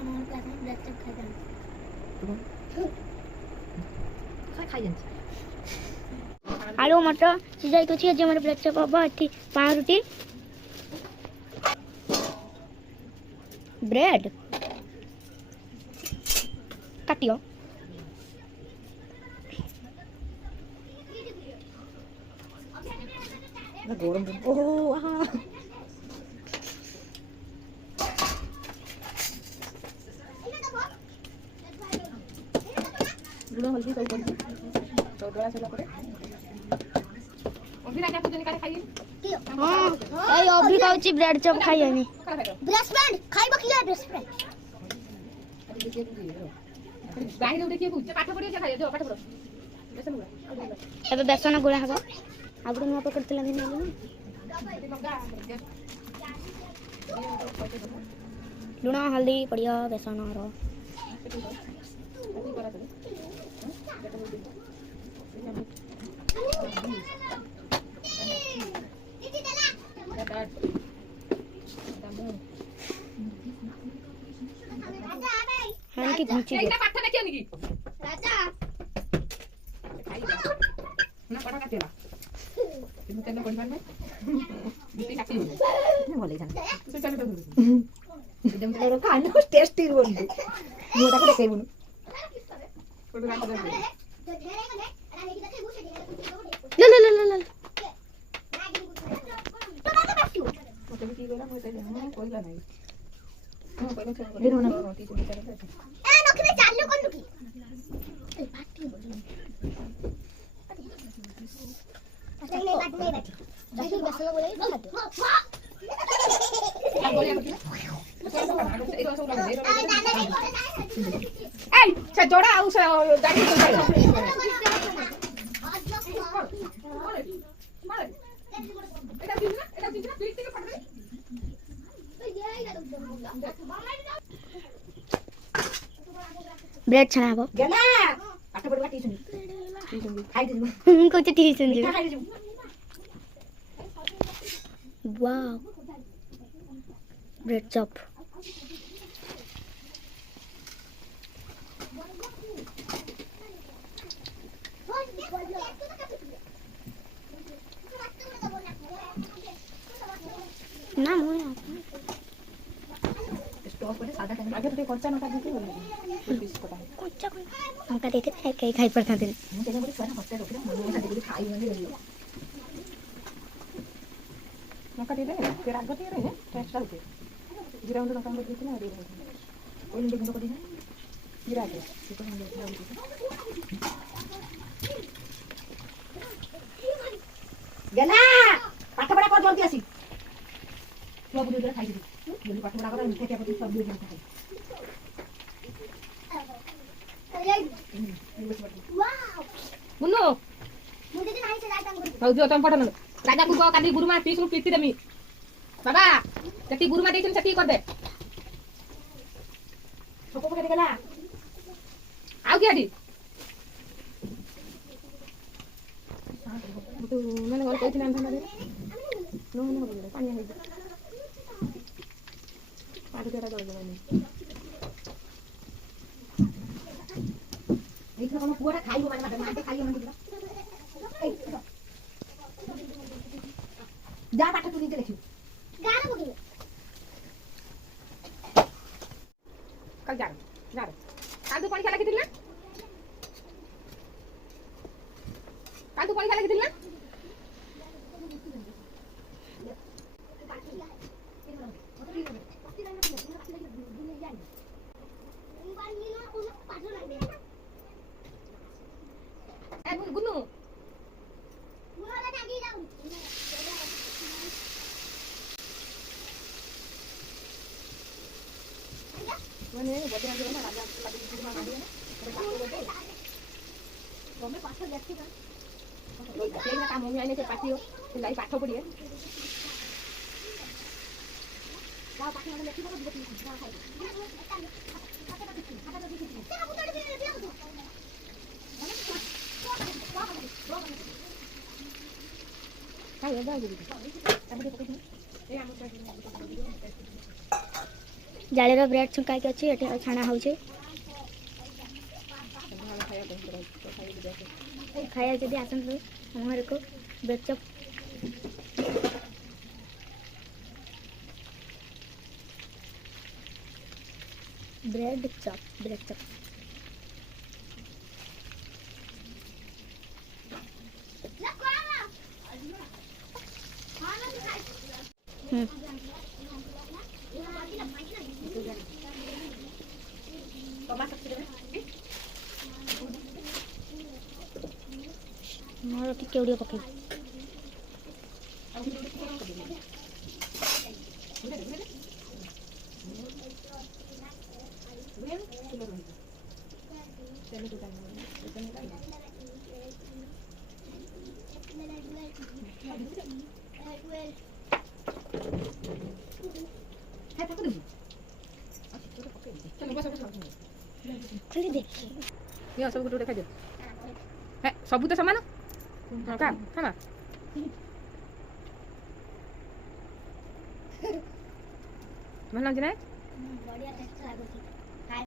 আমার কাছে bread chop খাই জানি খাই জানি आलू मटर सिजाई को चाहिए जो हमारे ब्रेड चप बहुत थी पावरोटी ब्रेड काटियो गरम ओहो आहा लुण हल्दी सब कर तो डोला चला करे अभी राजा पूजन करे खाइए हां ए अभी खाउची ब्रेड चप खाई आनी ब्रेड फ्रेंड खाइबो किया ब्रेड फ्रेंड बाहिर देखिए कुछ पाठ पढियो खाइए जो पाठ पढो बेसन गुड़ा एबे बेसन गुड़ा हबो आगु न पकड़तला दिन लुण हल्दी पड़ियो बेसन रो हाँ की घुंची ये पाठ ना क्यों नहीं राजा ना पढ़ा काटेला तुम तेल कोन में बीटी काटी बोले जान तो चल तो एकदम तेरो खाना टेस्टी बोल मोटा को देखाई बोलू फोटो काट दे ला ला ला ला फोटो की बोला मैं तेरे हां कोइला नहीं हां पहले चल ले रोना रोटी से निकाल दे ए नखरे चालू कर लुकी ए पाटी बोल नहीं बैठी जैसे बेसन बोले बहुत अब बोले ए से जोड़ा आउ से गाड़ी को ब्रेड छना हो गेला पाठ पढवा ट्यूशन खाइ दे को तो ट्यूशन जी खाइ दे वाओ ब्रेड चप ना मोया स्टॉप पर सादा करना आगे तो खर्चा ना कर देते बोले पीस पता है कोच्चा कोई हमका देते थे कई खाई पड़ता दिन मैं तेरे को सारा हफ्ते रोके ना मम्मी साथे को खाई वाली रही मौका दे दे फिर आगे दे रहे हैं टेस्ट आउट जीरा उंड का काम करते ना दे रहे कोई नहीं देखो कदी जीरा के तो हम लोग गेला पाठ पढ़ा कर जल्दी आसी सब बुझे खाई दे जल्दी पाठ पढ़ा कर मिठा क्या पति सब बुझे खाई वाओ मुन्नो मुझे दिन आई से जाता हूं हौ जो तुम पठन राजा को काली गुरुमा ट्यूशन पीती देमी बाबा जति गुरुमा देछन सती कर दे छोको पके गेला आउ के आडी तो मैंने गल कहिथिन हम थाना दे नो नो हो पानी है पानी तेरा दर देनी এইটা কোন পুয়াটা খাইবো মানে মাঠে খাইও মানে যা পাটা তুই নিতে দেখিও गाना बोल কাল যা যা কাল তো পরীক্ষা লিখে দিল না কাল তো পরীক্ষা লিখে দিল না गुन्नू मैंने बदला दिया ना राजा का गुरुमा गाड़ी है ना मैं पास जाती का ये ना काम मम्मी आने से पाती हो लाई पाठ पढ़िए जा पाठ में लेती हो बुक ना है हाय ये दागी ये हम ଜାଳିର ବ୍ରେଡ୍ ଛୁଙ୍କାଇକି ଅଛି ଏଠି ଛାଣା ହେଉଛି ଖାଇବା ଯଦି ଆସନ୍ତୁ ଆମ ଘରକୁ ବ୍ରେଡ୍ ଚପ୍ ବ୍ରେଡ୍ ଚପ୍ ମୋର ଟିକେ ଉଡ଼ିଆ ପକେଇବି ଖାଲି ଦେଖି ସବୁ ଗୋଟେ ଖାଇଦିଅ ହେ ସବୁ ତ ସମାନ ଖା ଖାବା ଭଲ ଲାଗୁଛି ନା ବଢ଼ିଆ ଟେଷ୍ଟ ଲାଗୁଛି